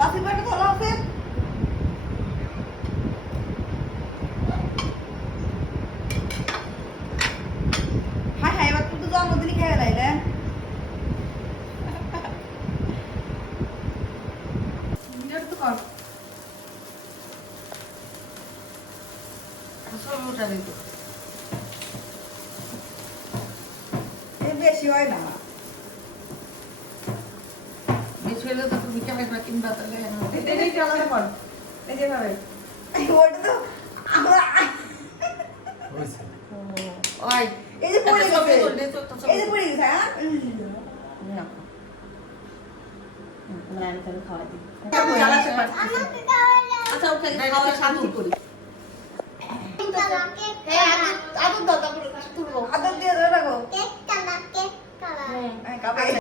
वासी बैठ तो लो फिर हाय हाय बात तू तो जन्मदिन खेला लाइले मिनट तो कर सब उठा दे तो ये बेशी হয় না বেশি হলে তো তুমি কেমন করে কিনবা তাহলে এটাই চলা পড় এই যে ভাবে ওটা তো আমরা হয়েছে ওই এই যে পড়ে গেছে এই যে পড়ে গেছে হ্যাঁ না আমরা আমি তাহলে খাওয়া দিই জ্বালাতে পারছি আচ্ছা ওকে খাওয়া শান্তি করি আদর দাও তারপরে আদর দিয়ে দাও রাখো কেক কালা হ্যাঁ